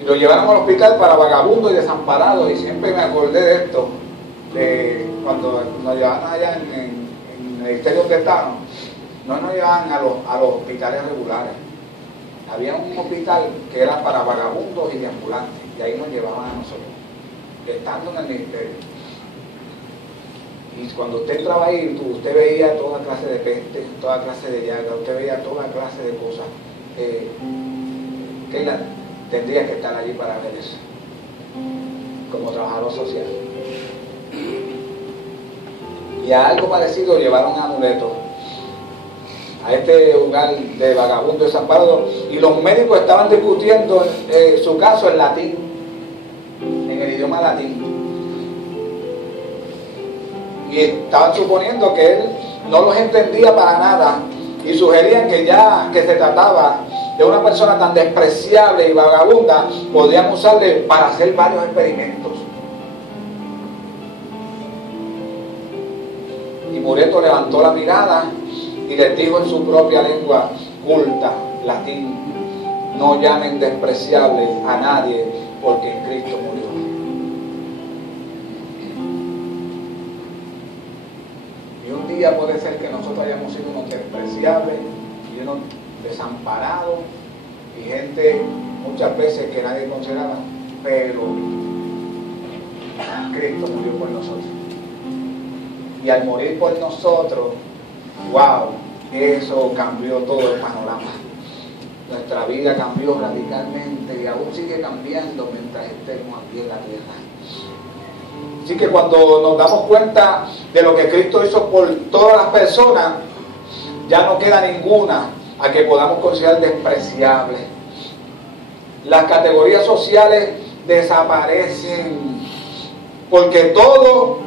y lo llevaron al hospital para vagabundos y desamparados. Y siempre me acordé de esto, de cuando nos llevaban allá en el ministerio testano, no nos llevaban a los hospitales regulares. Había un hospital que era para vagabundos y deambulantes, y ahí nos llevaban a nosotros, estando en el ministerio. Y cuando usted entraba ahí, usted veía toda clase de peste, toda clase de llaga, usted veía toda clase de cosas. Tendría que estar allí para ver eso, como trabajador social. Y a algo parecido llevaron a Moreto, a este lugar de vagabundo desamparado, y los médicos estaban discutiendo su caso en latín, en el idioma latín. Y estaban suponiendo que él no los entendía para nada y sugerían que se trataba de una persona tan despreciable y vagabunda, podían usarle para hacer varios experimentos. Y Moreto levantó la mirada y les dijo en su propia lengua culta, latín, no llamen despreciable a nadie porque en Cristo murió. Y un día puede ser que nosotros hayamos sido unos despreciables y unos desamparados y gente muchas veces que nadie consideraba, pero Cristo murió por nosotros. Y al morir por nosotros, wow, eso cambió todo el panorama. Nuestra vida cambió radicalmente y aún sigue cambiando mientras estemos aquí en la tierra. Así que cuando nos damos cuenta de lo que Cristo hizo por todas las personas, ya no queda ninguna a que podamos considerar despreciable. Las categorías sociales desaparecen, porque todos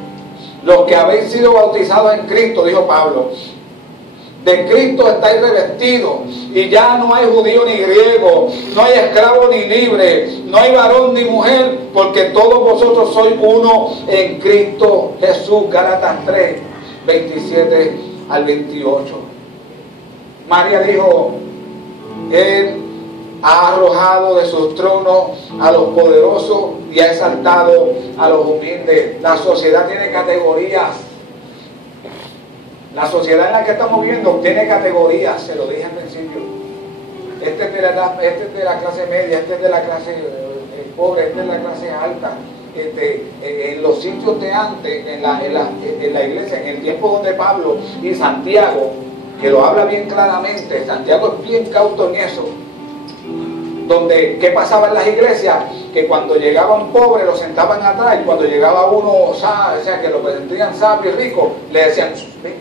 los que habéis sido bautizados en Cristo, dijo Pablo, de Cristo estáis revestidos, y ya no hay judío ni griego, no hay esclavo ni libre, no hay varón ni mujer, porque todos vosotros sois uno en Cristo Jesús. Gálatas 3, 27 al 28. María dijo, Él ha arrojado de sus tronos a los poderosos y ha exaltado a los humildes. La sociedad tiene categorías. La sociedad en la que estamos viviendo tiene categorías, se lo dije al principio. Este es de la clase media, este es de la clase pobre, este es de la clase alta. En los sitios de antes, en la iglesia, en el tiempo donde Pablo y Santiago, que lo habla bien claramente, Santiago es bien cauto en eso, donde, ¿qué pasaba en las iglesias? Que cuando llegaban pobres los sentaban atrás, y cuando llegaba uno, o sea, que lo presentían sabio y rico, le decían, ven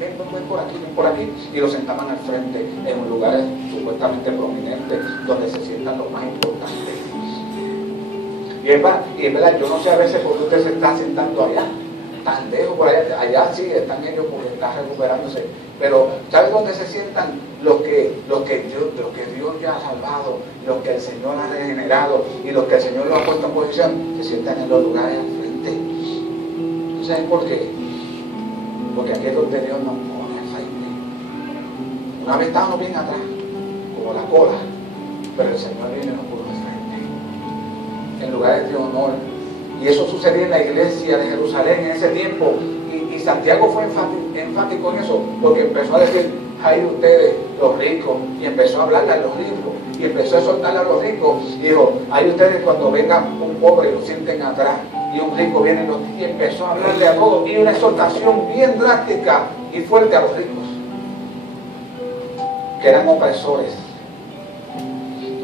por aquí, y lo sentaban al frente, en lugares supuestamente prominentes, donde se sientan los más importantes. Y es verdad, yo no sé a veces por qué usted se está sentando allá, tan lejos por allá sí están ellos porque están recuperándose, pero ¿sabes dónde se sientan los que Dios ya ha salvado, los que el Señor ha regenerado y los que el Señor los ha puesto en posición? Se sientan en los lugares al frente. ¿Tú sabes por qué? Porque aquí es donde Dios nos pone al frente. Una vez estábamos bien atrás, como la cola, pero el Señor viene y nos puso al frente, en lugares de honor. Y eso sucedía en la iglesia de Jerusalén en ese tiempo. Y Santiago fue enfático en eso, porque empezó a decir, ay de ustedes, los ricos, y empezó a hablarle a los ricos, y empezó a soltarle a los ricos. Y dijo, ay ustedes cuando venga un pobre lo sienten atrás, y un rico viene y empezó a hablarle a todos, y una exhortación bien drástica y fuerte a los ricos, que eran opresores,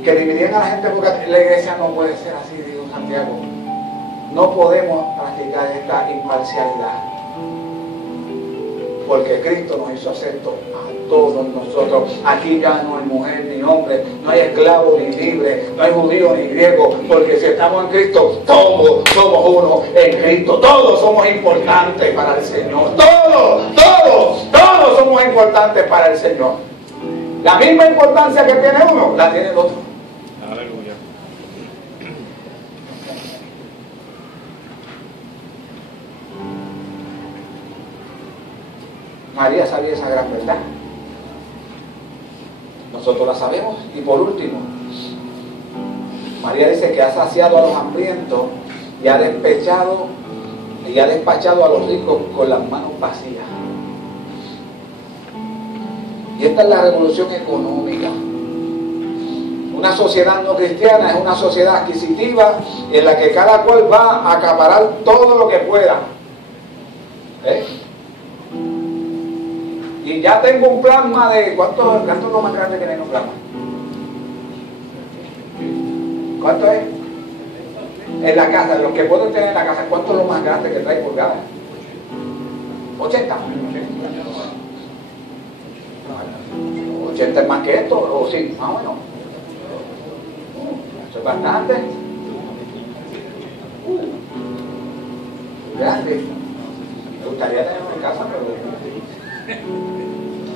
que dividían a la gente, porque la iglesia no puede ser así, dijo Santiago. No podemos practicar esta imparcialidad, porque Cristo nos hizo acepto a todos nosotros. Aquí ya no hay mujer ni hombre, no hay esclavo ni libre, no hay judío ni griego, porque si estamos en Cristo, todos somos uno en Cristo, todos somos importantes para el Señor, todos somos importantes para el Señor. La misma importancia que tiene uno, la tiene el otro. Aleluya. María sabía esa gran verdad. Nosotros la sabemos. Y por último, María dice que ha saciado a los hambrientos y ha despachado a los ricos con las manos vacías. Y esta es la revolución económica. Una sociedad no cristiana es una sociedad adquisitiva en la que cada cual va a acaparar todo lo que pueda. Y ya tengo un plasma de... ¿Cuánto es lo más grande que tiene un plasma? ¿Cuánto es? En la casa, los que pueden tener en la casa, ¿cuánto es lo más grande que trae pulgadas? 80. 80 es más que esto, o sí, más o menos. Eso es bastante. Grande. Me gustaría tenerlo en casa, pero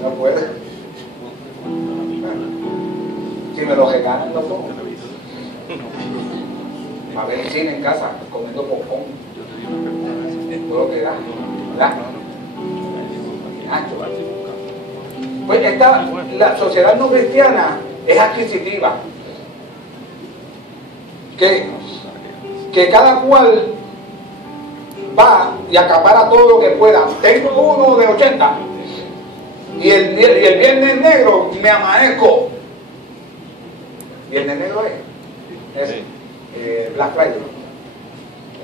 no puede. Si me lo regalan, lo pongo. A ver el cine en casa, comiendo popcorn. Todo lo que da, ¿verdad? Pues la sociedad no cristiana es adquisitiva. Que cada cual va y acapara todo lo que pueda. Tengo uno de 80 y el viernes negro me amanezco. Viernes negro es Black Friday.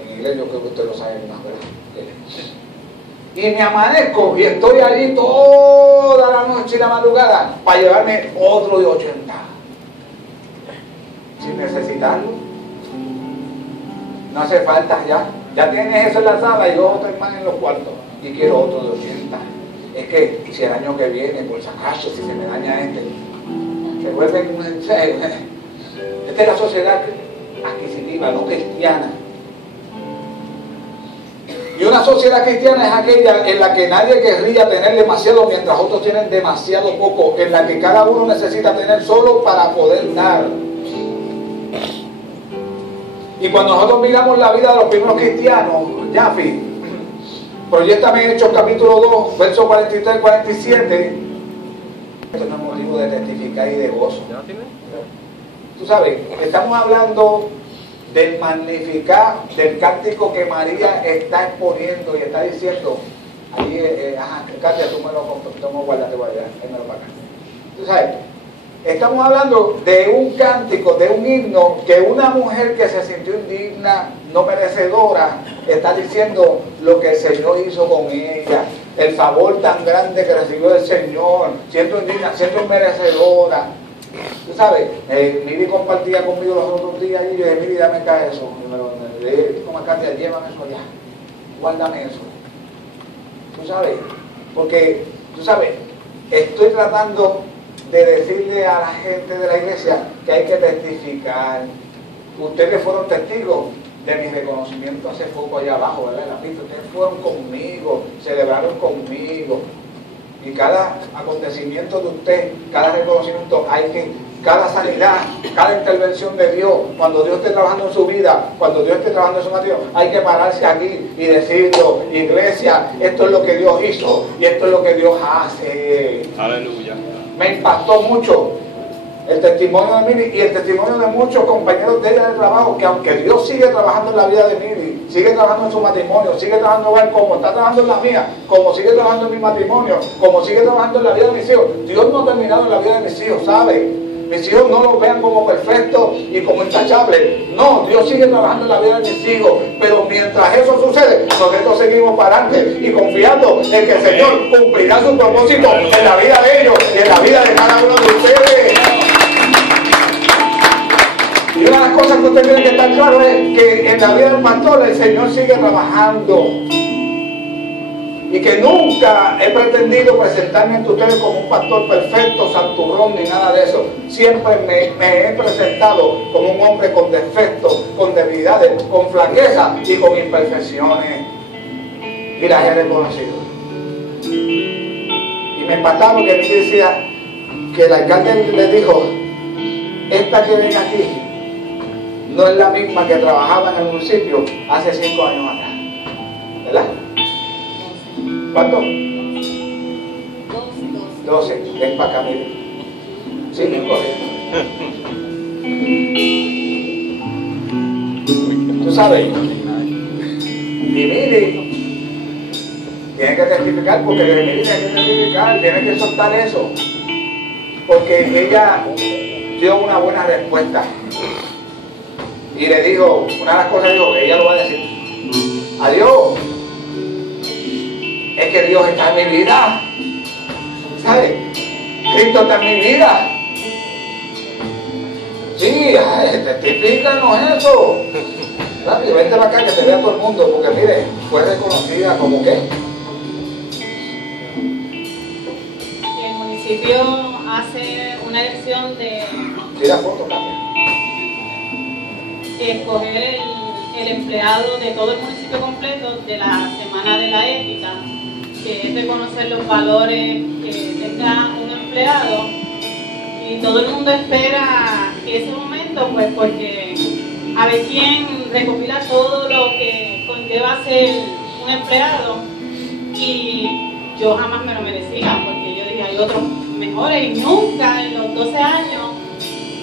En inglés yo creo que ustedes lo saben más, ¿verdad? Y me amanezco y estoy allí toda la noche y la madrugada para llevarme otro de 80 sin necesitarlo. No hace falta ya tienes eso en la sala y dos o tres más en los cuartos y quiero otro de 80. Es que si el año que viene, por si acaso, si se me daña se vuelven esta es la sociedad adquisitiva, no cristiana. Y una sociedad cristiana es aquella en la que nadie querría tener demasiado mientras otros tienen demasiado poco, en la que cada uno necesita tener solo para poder dar. Y cuando nosotros miramos la vida de los primeros cristianos, Yafi, proyéctame Hechos capítulo 2, versos 43 y 47, esto no es motivo de testificar y de gozo. Tú sabes, estamos hablando del magnificar, del cántico que María está exponiendo y está diciendo. Ahí, Katia, tú me lo guardas, te voy a llevar, émelo para acá. Tú sabes, estamos hablando de un cántico, de un himno, que una mujer que se sintió indigna, no merecedora, está diciendo lo que el Señor hizo con ella, el favor tan grande que recibió del Señor, siendo indigna, siendo merecedora. Tú sabes, Miri compartía conmigo los otros días y yo dije, Miri, dame acá eso. Y me le dije, como acá, llévame eso allá, guárdame eso. Tú sabes, porque, tú sabes, estoy tratando de decirle a la gente de la iglesia que hay que testificar. Ustedes fueron testigos de mi reconocimiento hace poco allá abajo, ¿verdad? La pista, ustedes fueron conmigo, celebraron conmigo. Y cada acontecimiento de usted, cada reconocimiento, cada sanidad, cada intervención de Dios, cuando Dios esté trabajando en su vida, cuando Dios esté trabajando en su matrimonio, hay que pararse aquí y decirlo: iglesia, esto es lo que Dios hizo y esto es lo que Dios hace. Aleluya. Me impactó mucho el testimonio de Mili y el testimonio de muchos compañeros de ella de trabajo, que aunque Dios sigue trabajando en la vida de Mili, sigue trabajando en su matrimonio, sigue trabajando en hogar, como está trabajando en la mía, como sigue trabajando en mi matrimonio, como sigue trabajando en la vida de mis hijos. Dios no ha terminado en la vida de mis hijos, ¿sabe? Mis hijos no los vean como perfectos y como intachables. No, Dios sigue trabajando en la vida de mis hijos. Pero mientras eso sucede, nosotros seguimos para adelante y confiando en que el Señor cumplirá su propósito en la vida de ellos y en la vida de cada uno de ustedes. Y una de las cosas que usted tiene que estar claro es que en la vida del pastor el Señor sigue trabajando. Y que nunca he pretendido presentarme ante ustedes como un pastor perfecto, santurrón, ni nada de eso. Siempre me he presentado como un hombre con defectos, con debilidades, con flaquezas y con imperfecciones. Y las he reconocido. Y me impactaba porque a mí decía que el alcalde le dijo: esta que ven aquí no es la misma que trabajaba en el municipio hace 5 años atrás. ¿Verdad? ¿Cuánto? 12. Ven para acá, mire. Sí, me corre. Tú sabes. Y mire, tiene que testificar, porque mire, tiene que testificar, tiene que soltar eso. Porque ella dio una buena respuesta. Y le dijo, una de las cosas dijo, ella lo va a decir: adiós. Es que Dios está en mi vida, ¿sabes? Cristo está en mi vida. Sí, testifícanos eso. Rápido, vente para acá que te vea todo el mundo, porque mire, fue reconocida como que. El municipio hace una elección de Sí, la foto cambia. escoger el empleado de todo el municipio completo de la Semana de la Ética, que es reconocer los valores que tenga un empleado, y todo el mundo espera ese momento, pues porque a ver quién recopila todo lo que conlleva ser un empleado, y yo jamás me lo merecía, porque yo dije hay otros mejores, y nunca en los 12 años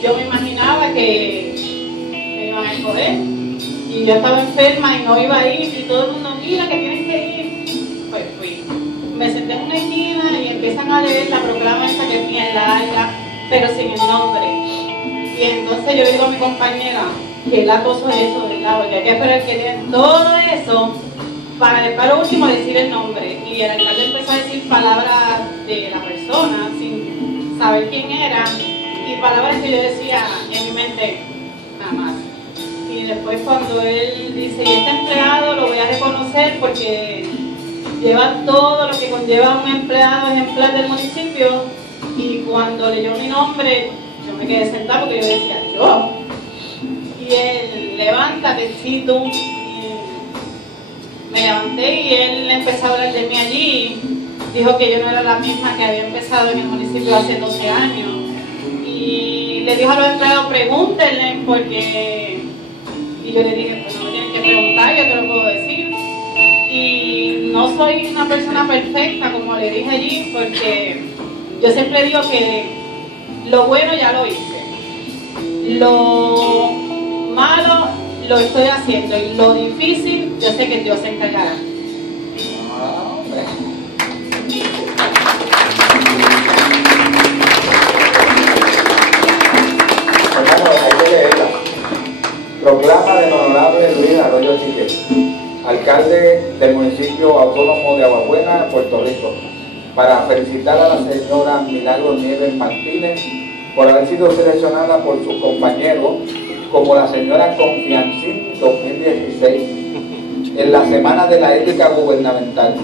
yo me imaginaba que me iban a escoger. Y yo estaba enferma y no iba a ir, y todo el mundo: mira que tienes que ir. Pues fui. Me senté en una esquina y empiezan a leer la proclama esa que es bien larga, pero sin el nombre. Y entonces yo le digo a mi compañera: qué latoso es eso, ¿verdad? Porque hay que esperar que lean todo eso para después lo último decir el nombre. Y el alcalde empezó a decir palabras de la persona sin saber quién era, y palabras que yo decía en mi mente: nada más. Y después cuando él dice: y este empleado lo voy a reconocer porque lleva todo lo que conlleva un empleado ejemplar del municipio, y cuando leyó mi nombre yo me quedé sentada porque yo decía: yo. Y él: levántate, sí, tú. Y me levanté y él empezó a hablar de mí allí. Dijo que yo no era la misma que había empezado en el municipio hace 12 años. Y le dijo a los empleados: pregúntenle, porque... Y yo le dije: pues no me tienen que preguntar, yo te lo puedo decir. Y no soy una persona perfecta, como le dije allí, porque yo siempre digo que lo bueno ya lo hice, lo malo lo estoy haciendo, y lo difícil yo sé que Dios se encargará. Proclama del honorable Luis Arroyo Chique, alcalde del municipio autónomo de Aguabuena, Puerto Rico, para felicitar a la señora Milagros Nieves Martínez por haber sido seleccionada por sus compañeros como la señora Confiancín 2016 en la Semana de la Ética Gubernamental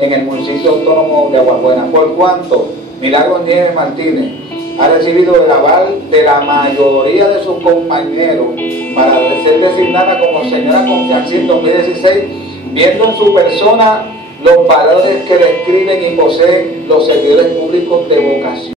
en el municipio autónomo de Aguabuena, por cuanto Milagros Nieves Martínez ha recibido el aval de la mayoría de sus compañeros para ser designada como señora confianza en 2016, viendo en su persona los valores que describen y poseen los servidores públicos de vocación.